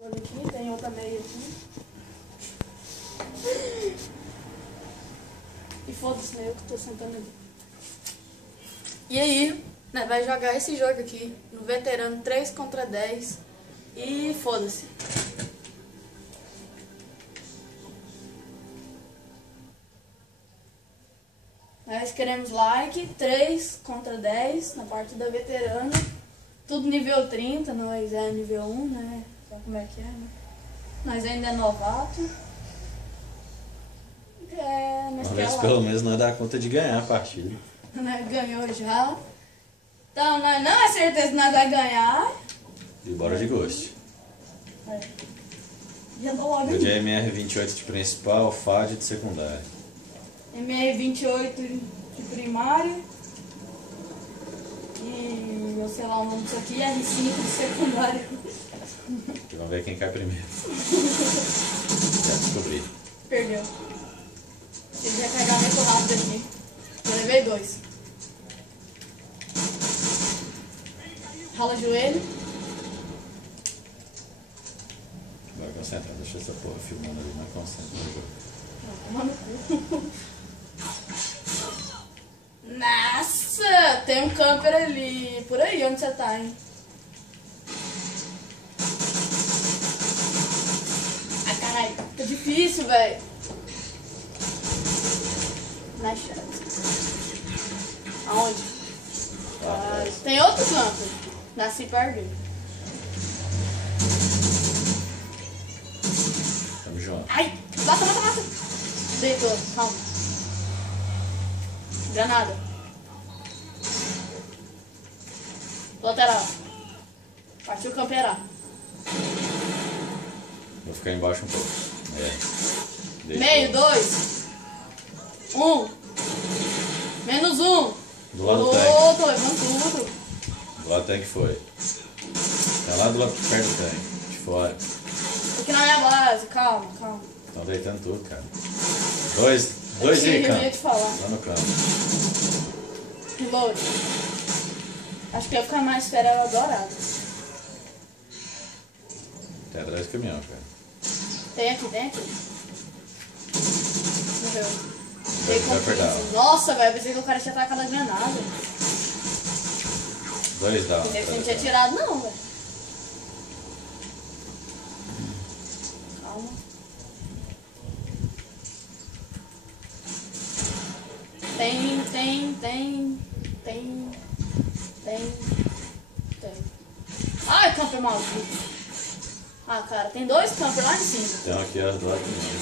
Aqui, tem outra meia aqui. E foda-se, né? Eu que tô sentando ali. E aí, né, vai jogar esse jogo aqui, no veterano 3 contra 10. E foda-se. Nós queremos like, 3 contra 10 na partida veterana. Tudo nível 30, nós é nível 1, né? Sabe como é que é, né? Nós ainda é novato. Mas pelo menos nós dá conta de ganhar a partida. Nós ganhou já. Então, nós não é certeza que nós vai ganhar. E bora de gosto. É. Já dou logo Eu de MR28 de principal, FAD de secundário. MR28 de primário. E eu sei lá o nome disso aqui, R5 de secundário. Vamos ver quem cai primeiro. Já descobri. Perdeu. Ele vai carregar muito rápido aqui. Eu levei 2. Rala o joelho. Agora concentra, deixa essa porra filmando ali, mas concentra no jogo. Toma no cu. Nossa! Tem um camper ali. Por aí, onde você tá, hein? Ai, caralho. Tá difícil, velho. Na chave. Aonde? Ah, tem outro camper. Nasci perto dele. Tamo junto. Ai! Mata, mata, mata! Deitou, calma. Granada. Lateral. Partiu camperar. Vou ficar embaixo um pouco. Deitou. Meio, 2. 1. Menos 1. Do lado do tanque. Tô levando tudo. Do lado do tanque foi. Tá lá do lado perto do tanque. De fora. Aqui na minha base, calma, calma. Estão deitando tudo, cara. Dois aí, Eu ia te campo. falar. Lá no campo. Reload. Acho que ia ficar mais fera ela dourada. Tem atrás do caminhão, cara. Tem aqui dentro? Morreu. Vai apertar. Nossa, velho, pensei que o cara tinha tacado a granada. 2 down. Pensei que você não tinha tirado, não, velho. Calma. Tem. Ai, camper maldito. Ah, cara, tem 2 camper lá em cima. Tem um aqui do lado do caminhão.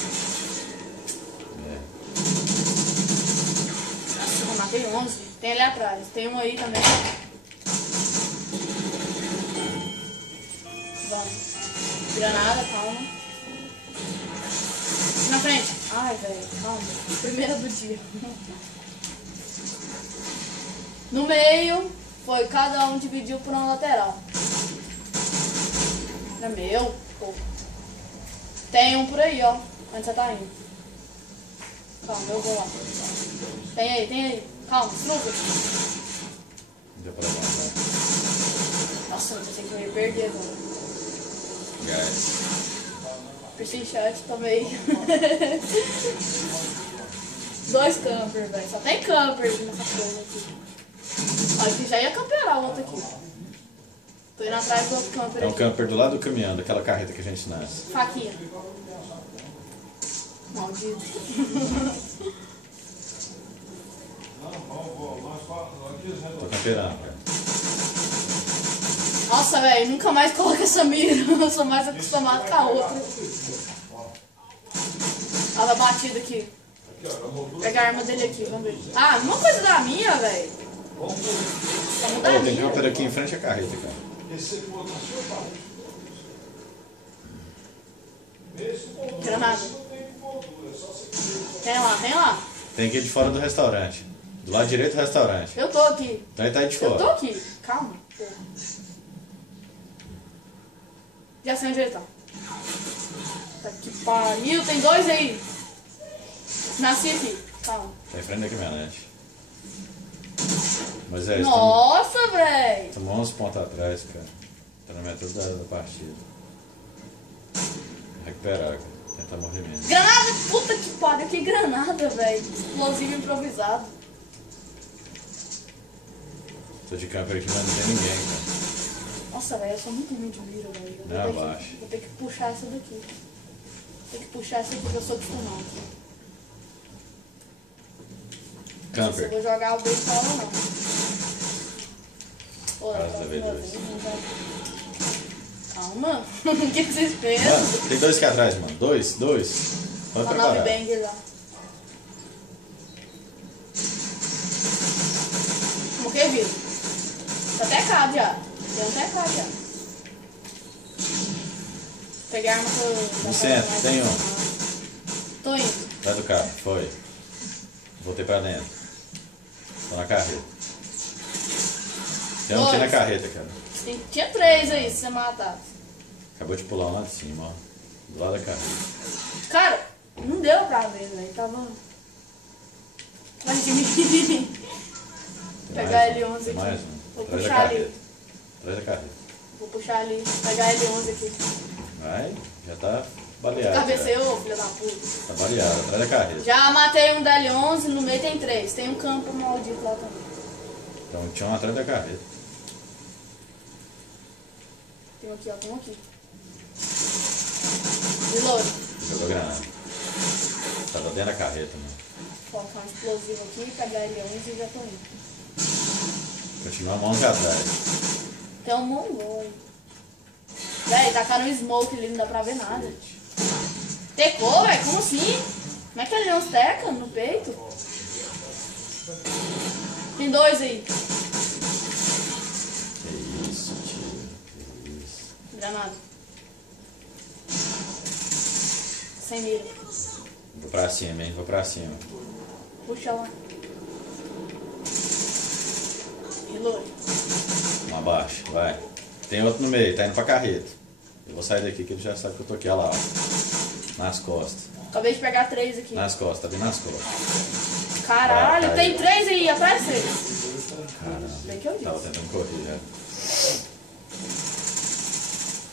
Nossa, eu matei 11. Tem ali atrás. Tem um aí também. Vamos. Granada, calma. Na frente. Ai, velho, calma. Primeira do dia. No meio, foi cada um dividiu por uma lateral. É meu, pô. Tem um por aí, ó. Onde você tá indo? Calma, eu vou lá. Tem aí. Calma, truca. Deu pra avançar. Nossa, eu pensei que eu ia perder agora. Gás. Percy shot também. 2 campers, velho. Só tem campers nessa coisa aqui. Olha, que já ia camperar o outro aqui. Tô indo atrás do outro camper É um aqui. camper do lado do caminhão, daquela carreta que a gente nasce. Faquinha. Maldito. Tô camperando, cara. Nossa, velho, nunca mais coloca essa mira. Eu sou mais acostumado com a outra. Olha a batida aqui. Vou pegar a arma dele aqui, vamos ver. Ah, uma coisa da minha, velho. Vamos da Tem minha. camper aqui em frente à carreta, cara. Granada. Tem lá. Tem aqui de fora do restaurante. Do lado direito do restaurante. Eu tô aqui. Então ele tá aí de Eu tô fora. aqui. Calma. Porra. Já sei onde ele tá. Tá que pariu. Tem 2 aí. Nasci aqui. Calma. Tá em frente da caminhonete. Mas é, Nossa, velho. estamos 11 pontos atrás, cara. Tá na metade da partida. recuperar, cara. Tentar morrer menos. Granada! Puta que pariu, que granada, velho. Explosivo improvisado. Tô de camper aqui, mas não tem ninguém, cara. Nossa, velho, eu sou muito ruim de mira, velho. Não abaixa. Vou ter que puxar essa daqui. Tem que puxar essa aqui porque eu sou acostumado. Não sei se eu Camper. vou jogar o beijo pra ela ou não. Pô, Casa tá da V2. Calma. Que desespero. Mano, tem 2 aqui atrás, mano. 2. Pode A 9 preparar. banger lá. Como que, viu? Tá até cá já. Tem até cá já. Pegar a arma que eu... Vicente, tem um. Tô indo. Sai do carro. Foi. Voltei pra dentro. Tô na carreta. Tem um aqui na Dois. carreta, cara. Tinha 3 aí, se você matasse. Acabou de pular um lá de cima, ó. Do lado da carreta. Cara, não deu pra ver, velho. Tava... Vai de mim. Tem Pegar mais um, L11 tem mais aqui. um. Vou Atrás da puxar ali. carreta. Atrás da carreta. Vou puxar ali. Pegar L11 aqui. Vai, já tá baleado. Cabeceou, filho da puta. Tá baleado, atrás da carreta. Já matei um da L11, no meio tem 3. Tem um campo maldito lá também. Então tinha um atrás da carreta. Tem um aqui, ó. Tem um aqui. Reload. Jogou granada. Tava dentro da carreta, mano. Colocar um explosivo aqui, pegar L11 e já tô indo. Continua a mão aqui atrás. Tem um mongol aí. Véi, tacaram um smoke ali, não dá pra ver nada. Tecou, velho? Como assim? Como é que ele não teca no peito? Tem 2 aí. Que isso, tio. Que isso. Granada. Sem mira. Vou pra cima, hein? Vou pra cima. Puxa lá. Reload. Um abaixo, vai. Tem outro no meio, tá indo pra carreta. Eu vou sair daqui que ele já sabe que eu tô aqui, olha lá, ó. Nas costas. Acabei de pegar 3 aqui. Nas costas, tá vindo nas costas. Caralho, Ah, tem caiu. 3 aí, atrás de 3. Caramba. Bem que eu Tava disse. tentando correr já.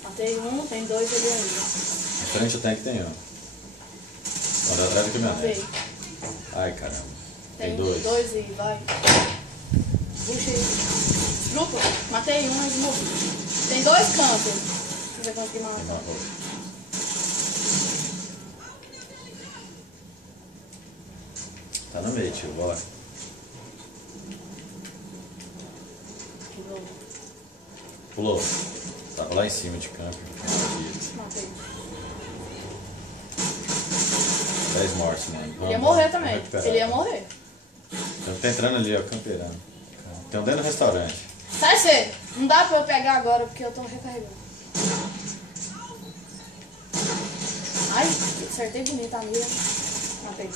Matei um, tem 2 ali ainda. Na frente o tanque tem um. Quando atrás do Matei. caminhonete. Ai, caramba. Tem Tem 2. 2 aí, vai. Puxa aí. Trupa, matei um, mas morri. Tem 2 campos. Se você conseguir Tem uma matar. roupa. Tá no meio, tio, bora. Reload. Pulou. Tava lá em cima de campo. Matei. 10 mortos, mano. Ele ia morrer também. recuperar. Ele ia morrer. Então tá entrando ali, ó, camperando. Tem um dentro do restaurante. Sai você. Não dá pra eu pegar agora porque eu tô recarregando. Ai, acertei bonito a mira. Matei.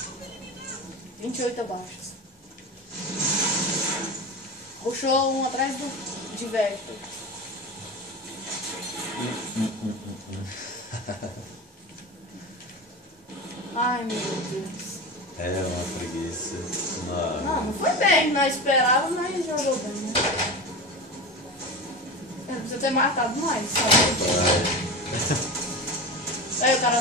28 abaixo. Rushou um atrás de Vector. Ai, meu Deus. É uma preguiça. Não. Não foi bem. Nós esperávamos, mas jogou bem, né? Eu preciso ter matado mais, sabe? Vai. Aí o cara